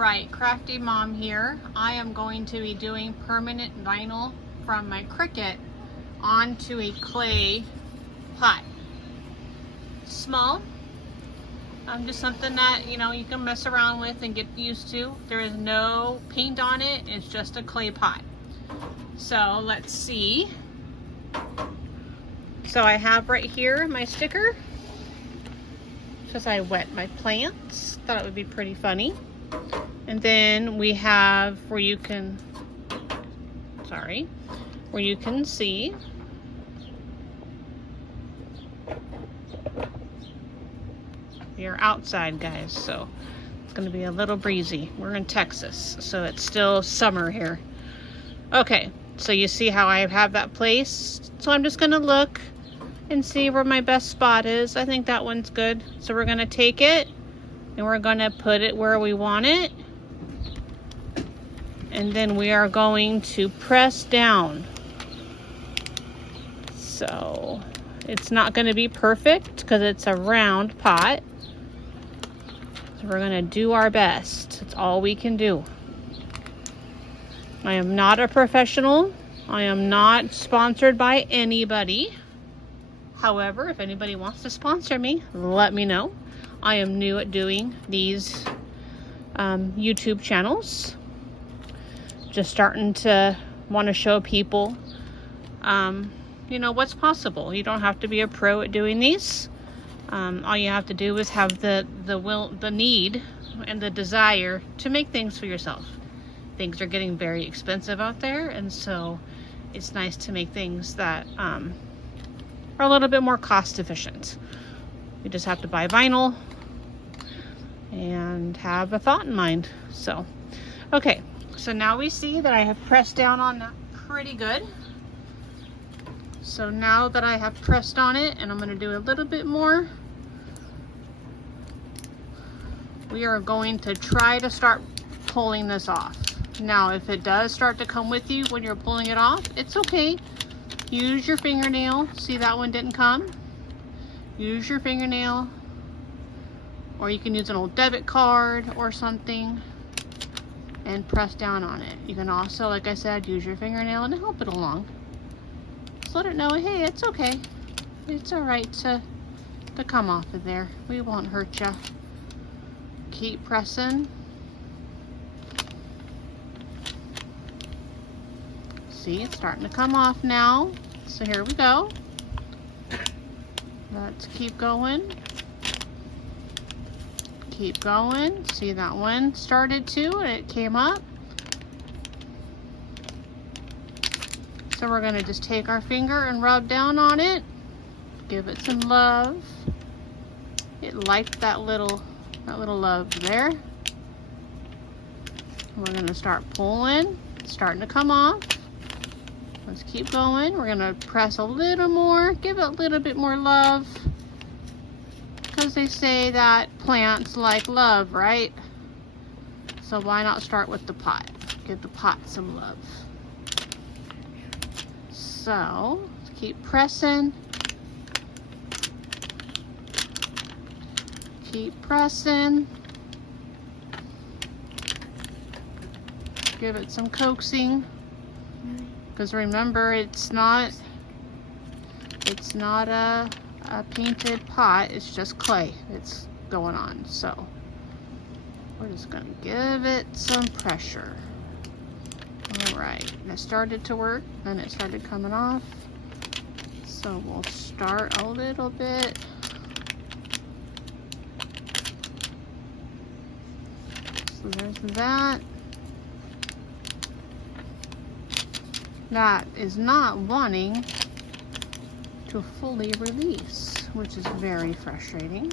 Alright, Crafty Mom here. I am going to be doing permanent vinyl from my Cricut onto a clay pot. Small, just something that you can mess around with and get used to. There is no paint on it, it's just a clay pot. So let's see. So I have right here my sticker. Just I wet my plants. Thought it would be pretty funny. And then we have where you can see you're outside, guys, so it's going to be a little breezy. We're in Texas, so it's still summer here. Okay, so you see how I have that placed. So I'm just going to look and see where my best spot is. I think that one's good. So we're going to take it and we're going to put it where we want it. And then we are going to press down. So it's not going to be perfect because it's a round pot. So we're going to do our best. It's all we can do. I am not a professional. I am not sponsored by anybody. However, if anybody wants to sponsor me, let me know. I am new at doing these YouTube channels. Just starting to want to show people, what's possible. You don't have to be a pro at doing these. All you have to do is have the will, the need, and the desire to make things for yourself. Things are getting very expensive out there, and so it's nice to make things that are a little bit more cost efficient. You just have to buy vinyl and have a thought in mind. So, okay. So now we see that I have pressed down on that pretty good. So now that I have pressed on it, and I'm going to do a little bit more, we are going to try to start pulling this off. Now, if it does start to come with you when you're pulling it off, it's okay. Use your fingernail. See, that one didn't come. Use your fingernail, or you can use an old debit card or something and press down on it. You can also, like I said, use your fingernail and help it along. Just let it know, hey, it's okay. It's all right to come off of there. We won't hurt you. Keep pressing. See, it's starting to come off now. So here we go. Let's keep going. Keep going. See, that one started to, and it came up. So we're going to just take our finger and rub down on it. Give it some love. It liked that little love there. We're going to start pulling. It's starting to come off. Let's keep going. We're going to press a little more. Give it a little bit more love. Because they say that plants like love, right? So why not start with the pot? Give the pot some love. So keep pressing. Keep pressing. Give it some coaxing. Because remember, it's not a painted pot, it's just clay it's going on. So we're just going to give it some pressure. Alright, and it started to work, then it started coming off. So we'll start a little bit. So there's that. That is not wanting to fully release, which is very frustrating.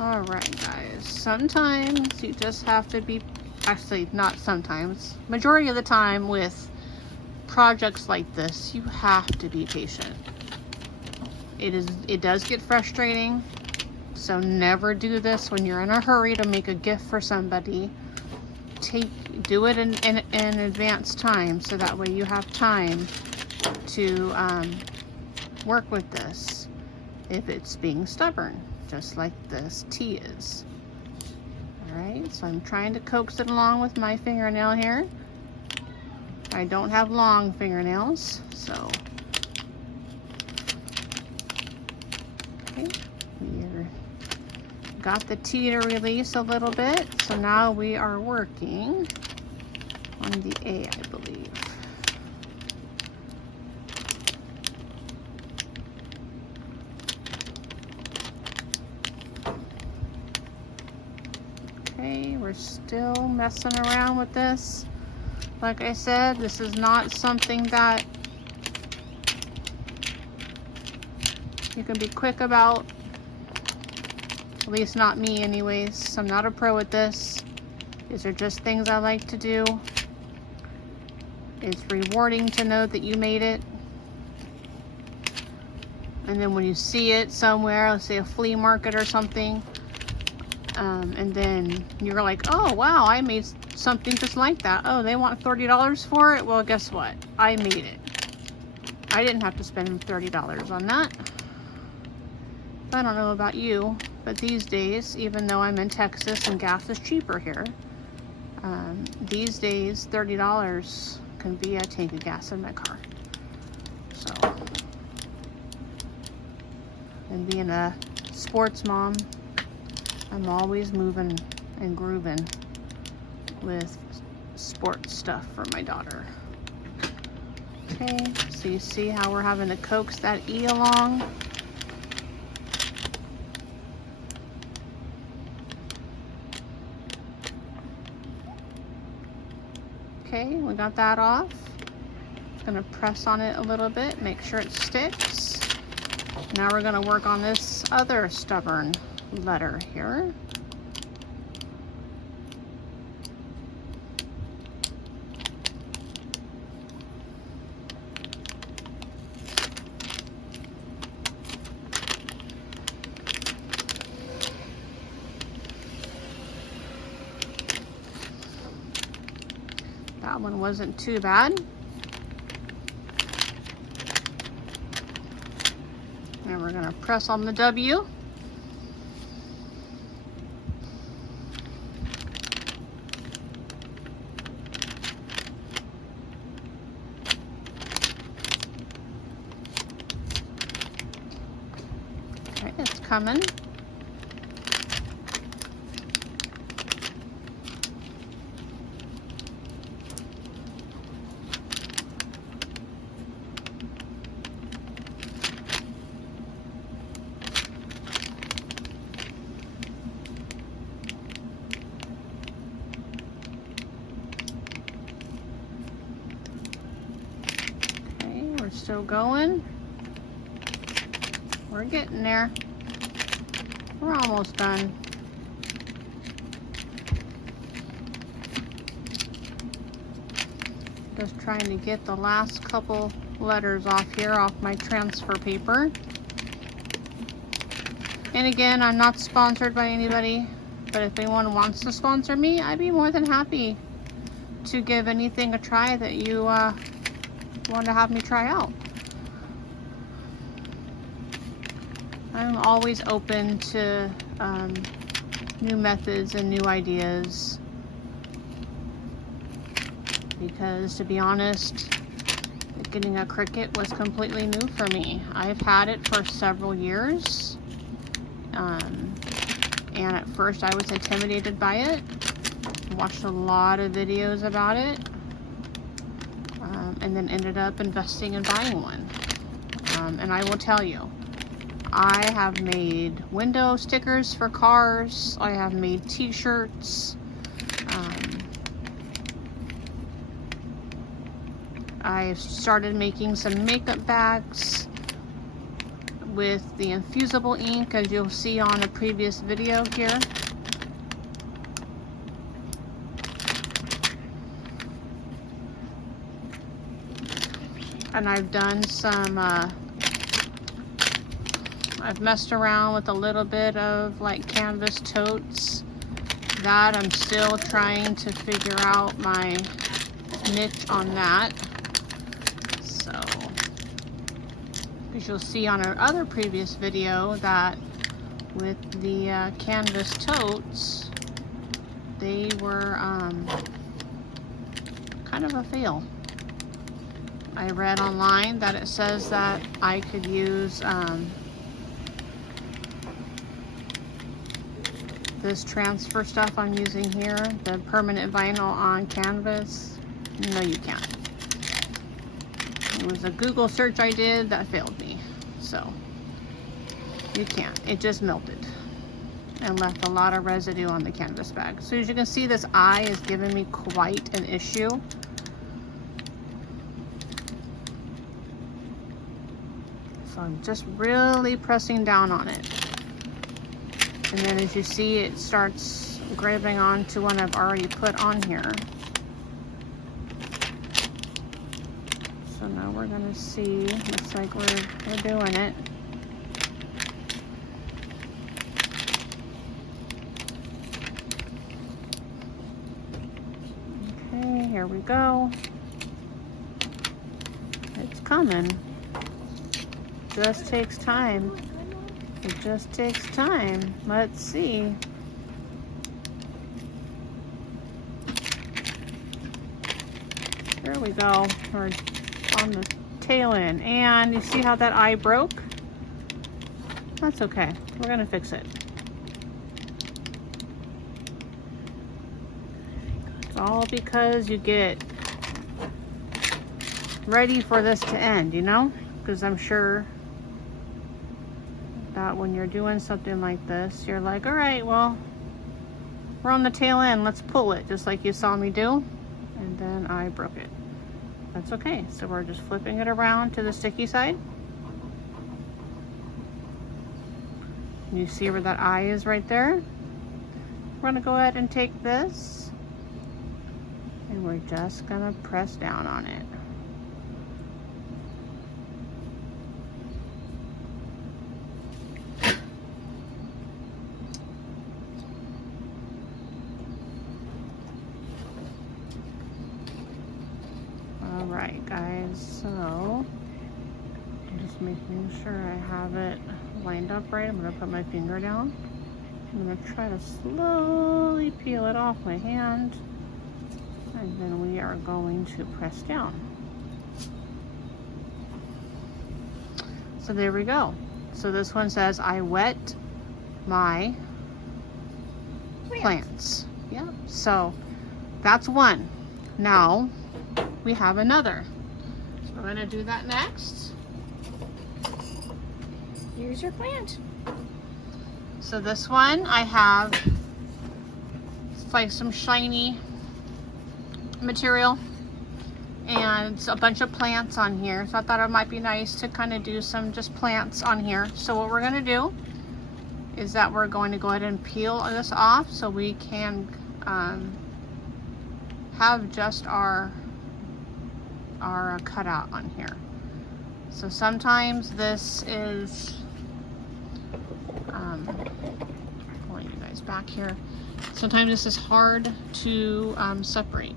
All right, guys, sometimes you just have to be, actually not sometimes, majority of the time with projects like this, you have to be patient. It does get frustrating. So never do this when you're in a hurry to make a gift for somebody. Do it in advance time, so that way you have time to work with this if it's being stubborn, just like this T is. All right, so I'm trying to coax it along with my fingernail here. I don't have long fingernails, so okay, we're got the T to release a little bit, so now we are working on the A, I believe. Okay, we're still messing around with this. Like I said, this is not something that you can be quick about. At least not me anyways. I'm not a pro at this. These are just things I like to do. It's rewarding to know that you made it. And then when you see it somewhere, let's say a flea market or something, and then you're like, oh wow, I made something just like that. Oh, they want $30 for it? Well, guess what? I made it. I didn't have to spend $30 on that. I don't know about you, but these days, even though I'm in Texas and gas is cheaper here, these days $30 can be a tank of gas in my car. So, and being a sports mom, I'm always moving and grooving with sports stuff for my daughter. Okay, so you see how we're having to coax that E along. Okay, we got that off. Gonna press on it a little bit, make sure it sticks. Now we're gonna work on this other stubborn letter here. That one wasn't too bad. And we're gonna press on the W. Okay, it's coming. We're still going. We're getting there. We're almost done. Just trying to get the last couple letters off here, off my transfer paper. And again, I'm not sponsored by anybody, but if anyone wants to sponsor me, I'd be more than happy to give anything a try that you want to have me try out. I'm always open to new methods and new ideas, because to be honest, getting a Cricut was completely new for me. I've had it for several years, and at first I was intimidated by it. Watched a lot of videos about it, and then ended up investing in buying one. And I will tell you, I have made window stickers for cars. I have made t-shirts. I've started making some makeup bags with the infusible ink, as you'll see on a previous video here. And I've done some, I've messed around with a little bit of like canvas totes. That I'm still trying to figure out my niche on that. So As you'll see on our other previous video that with the canvas totes, they were kind of a fail. I read online that it says that I could use this transfer stuff I'm using here, the permanent vinyl on canvas. No, you can't. It was a Google search I did that failed me. So you can't. It just melted and left a lot of residue on the canvas bag. So as you can see, this eye is giving me quite an issue. So I'm just really pressing down on it. And then as you see, it starts grabbing onto one I've already put on here. So now we're gonna see, looks like we're doing it. Okay, here we go. It's coming. Just takes time. It just takes time. Let's see. There we go. We're on the tail end. And you see how that eye broke? That's okay. We're gonna fix it. It's all because you get ready for this to end, you know? Because I'm sure that when you're doing something like this, you're like, all right, well, we're on the tail end, let's pull it, just like you saw me do. And then I broke it. That's okay. So we're just flipping it around to the sticky side. You see where that eye is right there? We're gonna go ahead and take this and we're just gonna press down on it. Alright guys, so I'm just making sure I have it lined up right. I'm going to put my finger down. I'm going to try to slowly peel it off my hand, and then we are going to press down. So there we go. So this one says, I wet my plants. Yeah, so that's one. Now we have another. So we're going to do that next. Here's your plant. So this one I have, it's like some shiny material and a bunch of plants on here. So I thought it might be nice to kind of do some just plants on here. So what we're going to do is that we're going to go ahead and peel this off so we can have just our cutout on here. So sometimes this is pulling you guys back here. Sometimes this is hard to separate.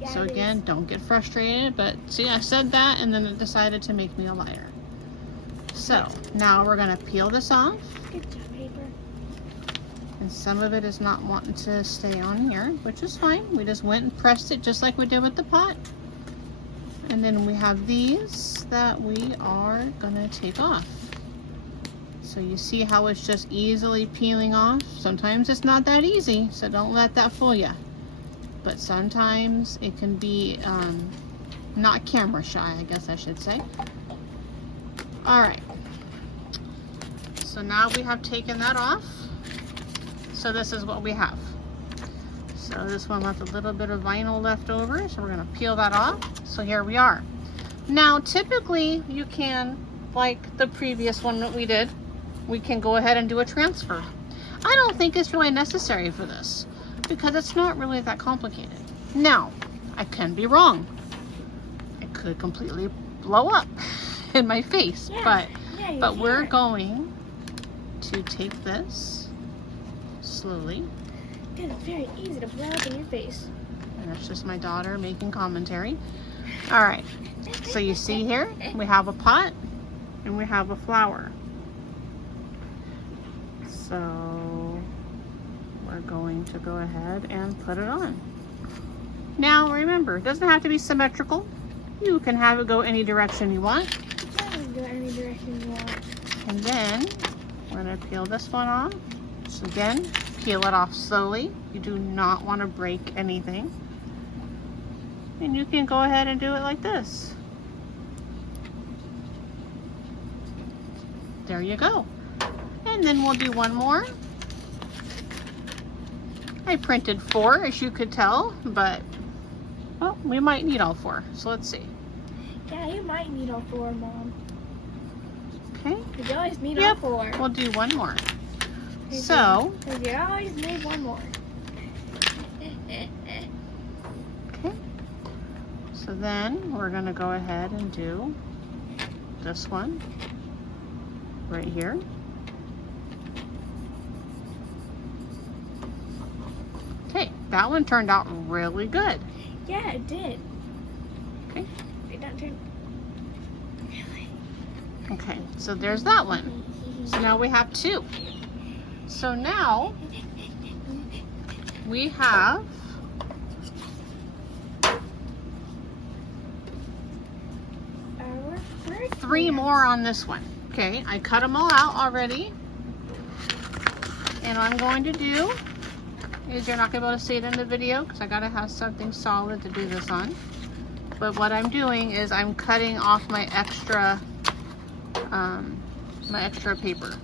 Yeah, so again, don't get frustrated, but see, I said that and then it decided to make me a liar. So now we're going to peel this off. Good job, paper. And some of it is not wanting to stay on here, which is fine. We just went and pressed it just like we did with the pot. And then we have these that we are gonna take off. So you see how it's just easily peeling off? Sometimes it's not that easy, so don't let that fool you. But sometimes it can be not camera shy, I guess I should say. All right, so now we have taken that off. So this is what we have. So this one left a little bit of vinyl left over, so we're gonna peel that off. So here we are. Now typically you can, like the previous one that we did, we can go ahead and do a transfer. I don't think it's really necessary for this because it's not really that complicated. Now, I can be wrong. It could completely blow up in my face, but we're going to take this slowly. It's very easy to blow up in your face. And that's just my daughter making commentary. All right, so you see here, we have a pot and we have a flower. So we're going to go ahead and put it on. Now remember, it doesn't have to be symmetrical. You can have it go any direction you want. You can go any direction you want. And then we're going to peel this one off. So again, peel it off slowly. You do not want to break anything. And you can go ahead and do it like this. There you go. And then we'll do one more. I printed 4, as you could tell, but well, we might need all 4. So let's see. Yeah, you might need all 4, Mom. Okay. You always need Yep. all 4. We'll do one more. So, you always need one more. okay. So then we're going to go ahead and do this one right here. Okay, that one turned out really good. Yeah, it did. Okay. It don't turn. Really? Okay, so there's that one. So now we have 2. So now we have Our first 3 one. more on this one. Okay, I cut them all out already. And what I'm going to do is, you're not going to be able to see it in the video because I got to have something solid to do this on. But what I'm doing is I'm cutting off my extra paper.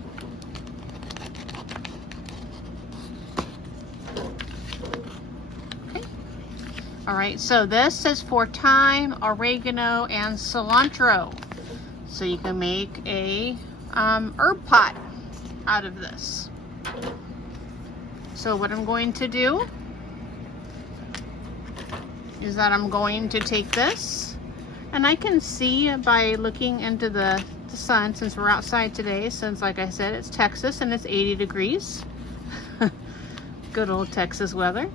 Okay. All right, so this is for thyme, oregano, and cilantro. So you can make a herb pot out of this. So what I'm going to do is that I'm going to take this, and I can see by looking into the sun, since we're outside today, since like I said, it's Texas and it's 80 degrees. Good old Texas weather.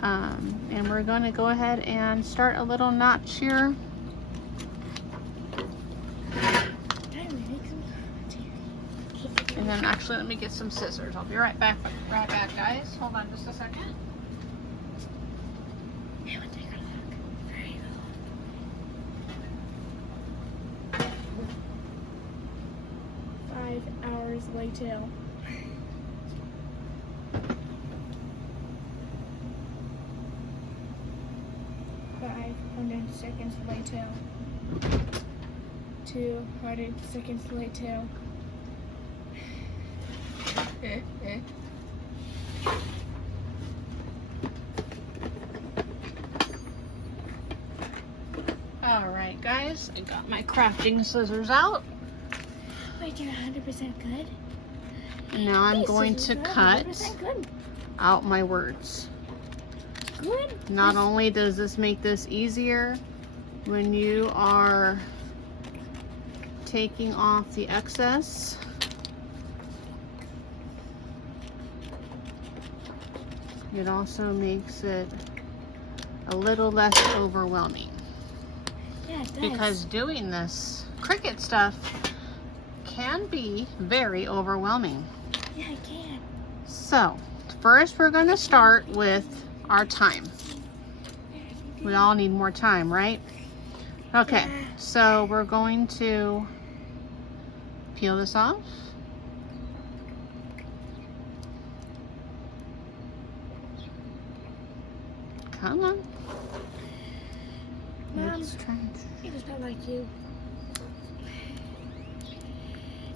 And we're going to go ahead and start a little notch here. And then actually, let me get some scissors. I'll be right back, guys. Hold on just a second. I want to take a look. Very good. 5 hours later. 500 seconds later. 200 seconds later. All right, guys, I got my crafting scissors out. Wait, you're 100% good? And now I'm These going scissors to are cut 100% good. out my words. Good. Not only does this make this easier when you are taking off the excess, it also makes it a little less overwhelming. Yeah, it does. Because doing this Cricut stuff can be very overwhelming. Yeah, I can. So, first we're going to start with our thyme. We all need more time, right? Okay, Yeah. so we're going to peel this off. Come on. Mom, Let's try. it is not like you.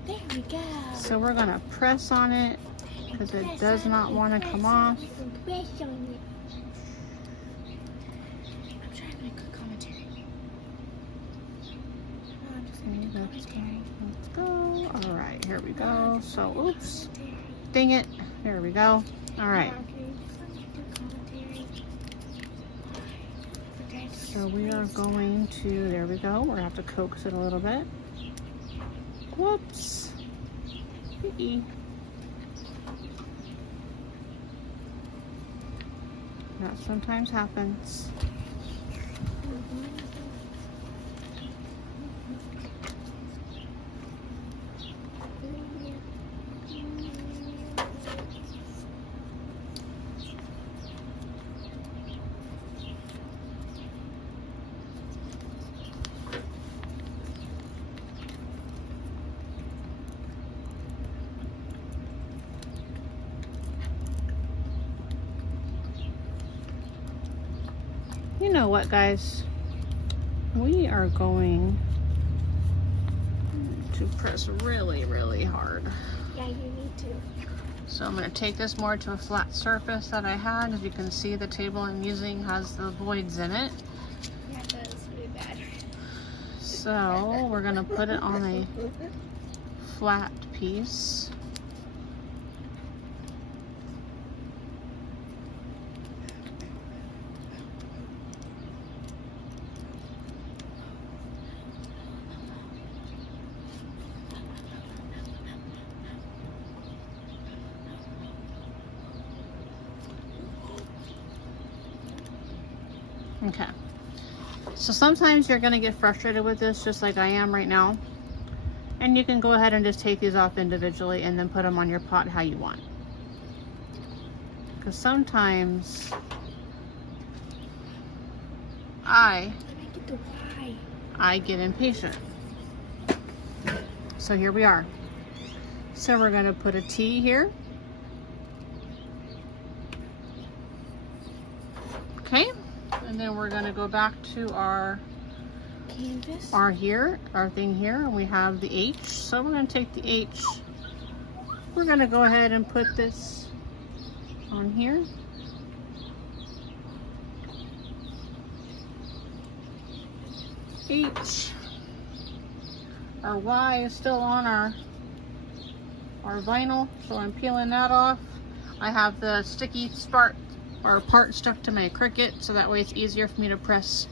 There we go. So we're going to press on it because it does not want to come off. Press on it. I'm trying to make good commentary. I'm just gonna do commentary. Let's go. All right, here we go. So, oops. Dang it. There we go. All right. So we are going to, there we go. We're going to have to coax it a little bit. Whoops. Ee. That sometimes happens. know what, guys? We are going to press really, really hard. Yeah, you need to. So I'm going to take this more to a flat surface that I had. As you can see, the table I'm using has the voids in it. Yeah, that's really bad. So we're going to put it on a flat piece. Okay, so sometimes you're going to get frustrated with this, just like I am right now. And you can go ahead and just take these off individually and then put them on your pot how you want. Because sometimes I get impatient. So here we are. So we're going to put a T here. Okay. And then we're going to go back to our canvas, our thing here, and we have the H. So we're going to take the H. We're going to go ahead and put this on here. H. Our Y is still on our vinyl, so I'm peeling that off. I have the sticky part stuck to my Cricut, so that way it's easier for me to press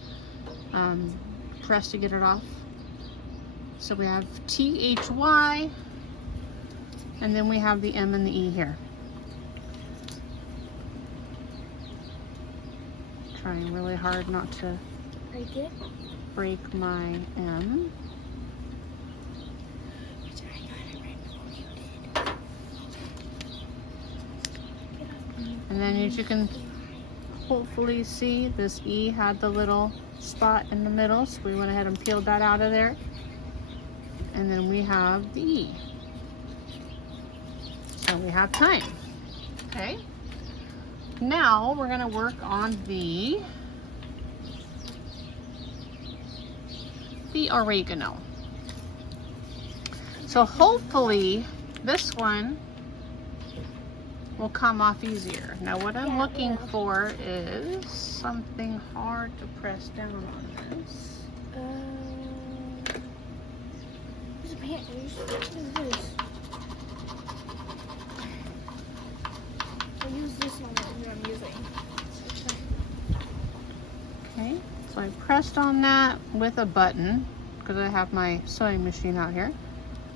to get it off. So we have THY, and then we have the M and the E here. Trying really hard not to break my M. And then as you can hopefully see, this E had the little spot in the middle, so we went ahead and peeled that out of there. And then we have the E. So we have time. Okay. Now we're going to work on the oregano. So hopefully this one will come off easier. Now what I'm looking for is something hard to press down on this. There's a pan. What is this? I'll use this one that I'm using. Okay, so I pressed on that with a button because I have my sewing machine out here,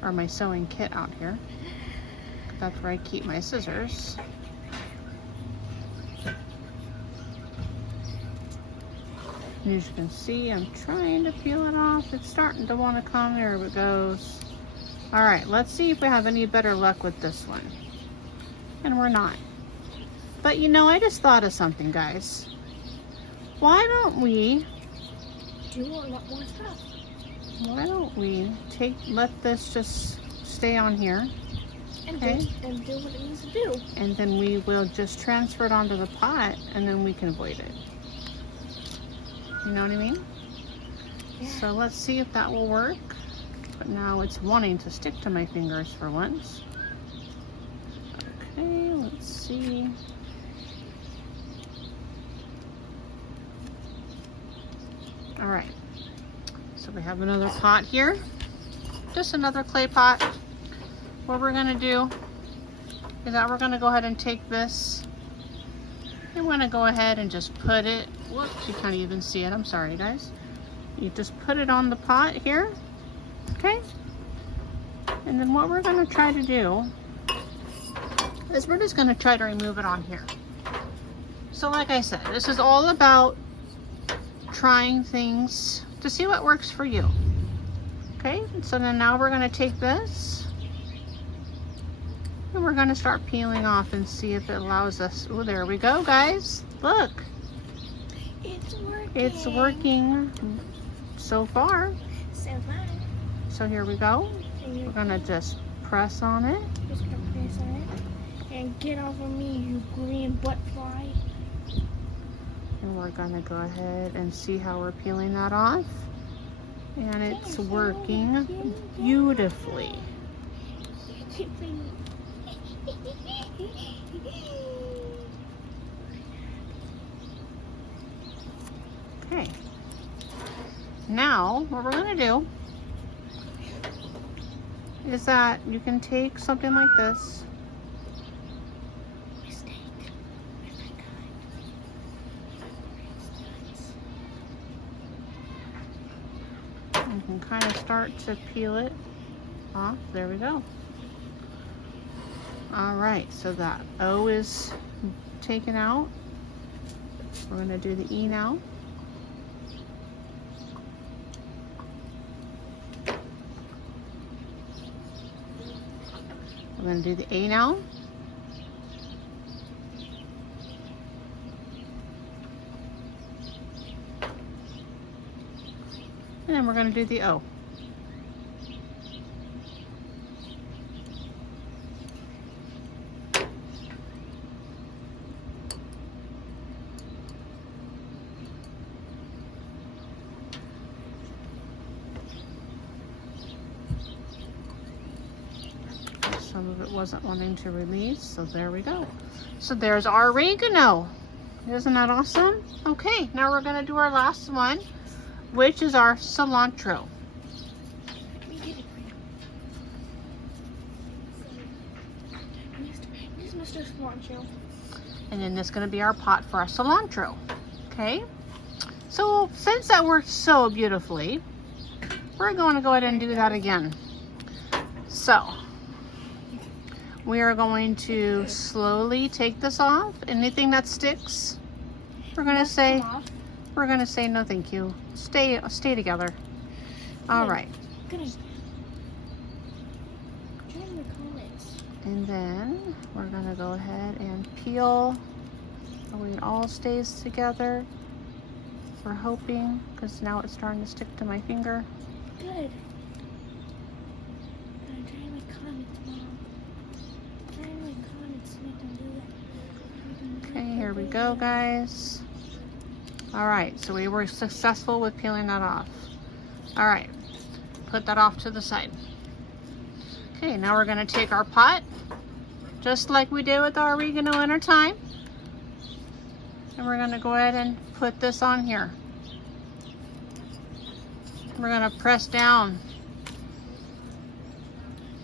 or my sewing kit out here. That's where I keep my scissors. And as you can see, I'm trying to peel it off. It's starting to want to come. There it goes. All right, let's see if we have any better luck with this one. And we're not. But you know, I just thought of something, guys. Why don't we do a lot more stuff? Why don't we let this just stay on here? And okay, and do what it needs to do. And then we will just transfer it onto the pot, and then we can void it. You know what I mean? Yeah. So let's see if that will work. But now it's wanting to stick to my fingers for once. Okay, let's see. All right. So we have another pot here. Just another clay pot. What we're going to do is that we're going to go ahead and take this, and we're going to go ahead and just put it, whoops, you can't even see it, I'm sorry guys. You just put it on the pot here, okay? And then what we're going to try to do is we're just going to try to remove it on here. So like I said, this is all about trying things to see what works for you. Okay, so then now we're going to take this, and we're going to start peeling off and see if it allows us. Oh, there we go, guys. Look. It's working. It's working so far. So far. So here we go. We're going to just press on it. Just going to press on it. And get off of me, you green butt fly. And we're gonna go ahead and see how we're peeling that off. And it's working beautifully. Okay. Now, what we're gonna do is that you can take something like this. You can kind of start to peel it off. There we go. All right, so that O is taken out. We're gonna do the E now. We're going to do the A now. And then we're going to do the O. Some of it wasn't wanting to release, so there we go. So there's our oregano. Isn't that awesome? Okay, now we're gonna do our last one, which is our cilantro. This is Mr. Cilantro. And then this is gonna be our pot for our cilantro. Okay, so since that worked so beautifully, we're going to go ahead and do that again. So we are going to slowly take this off. Anything that sticks, we're gonna say no thank you. Stay together. All right. Good. Join the comments. And then we're gonna go ahead and peel so it all stays together. We're hoping, because now it's starting to stick to my finger. Good. Join my comments, Mom. Join my comments. Make them do that. Okay, here we go, guys. All right, so we were successful with peeling that off. All right, put that off to the side. Okay, now we're gonna take our pot, just like we did with our oregano and our thyme. And we're gonna go ahead and put this on here. We're gonna press down.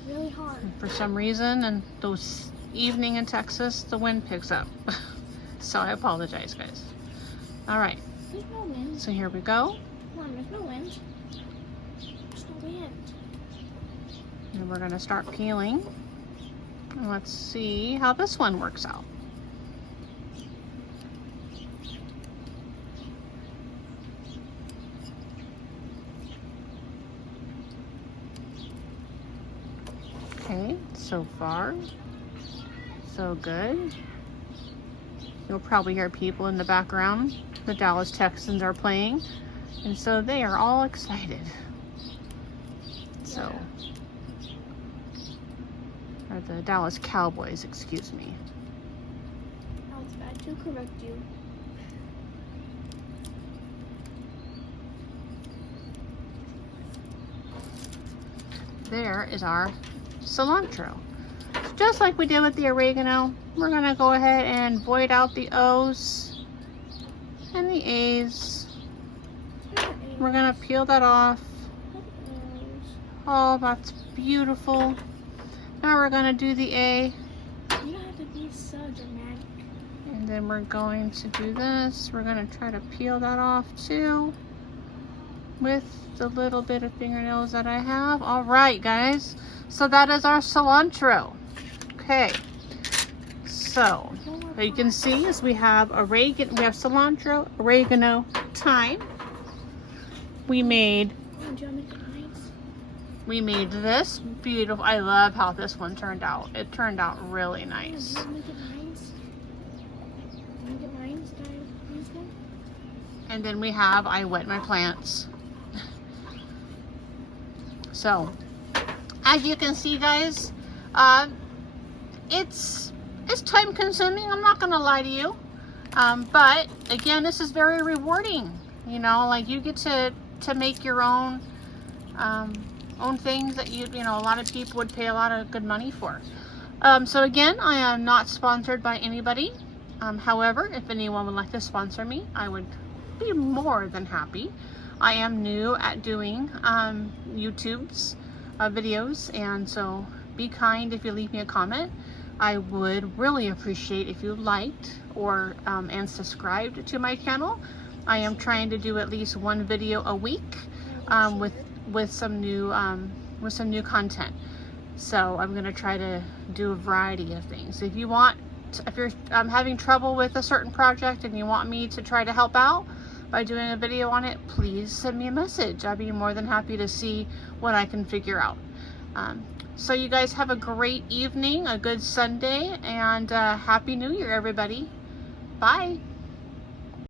Really hard. And for some reason, and those evening in Texas, the wind picks up. So I apologize, guys. All right, There's no wind. so here we go. Mom, there's no wind. There's no wind. And we're gonna start peeling. And let's see how this one works out. Okay, so far, so good. You'll probably hear people in the background. The Dallas Texans are playing, and so they are all excited. So, or the Dallas Cowboys, excuse me. I was bad to correct you. There is our cilantro. Just like we did with the oregano, we're gonna go ahead and void out the O's and the A's. We're gonna peel that off. Oh, that's beautiful. Now we're gonna do the A. You don't have to be so dramatic. And then we're going to do this. We're gonna try to peel that off too, with the little bit of fingernails that I have. All right, guys. So that is our cilantro. Okay. So what you can see is we have cilantro, oregano, thyme. We made this beautiful. I love how this one turned out. It turned out really nice. And then we have I wet my plants. So, as you can see, guys, it's time consuming. I'm not gonna lie to you. But again, this is very rewarding. You know, like you get to make your own things that you know, a lot of people would pay a lot of good money for. So again, I am not sponsored by anybody. However, if anyone would like to sponsor me, I would be more than happy. I am new at doing YouTube's videos, and so be kind if you leave me a comment. I would really appreciate if you liked or and subscribed to my channel. I am trying to do at least one video a week with some new content. So I'm gonna try to do a variety of things. If you want, if you're having trouble with a certain project and you want me to try to help out by doing a video on it, please send me a message. I'd be more than happy to see what I can figure out. So you guys have a great evening, a good Sunday, and Happy New Year, everybody. Bye.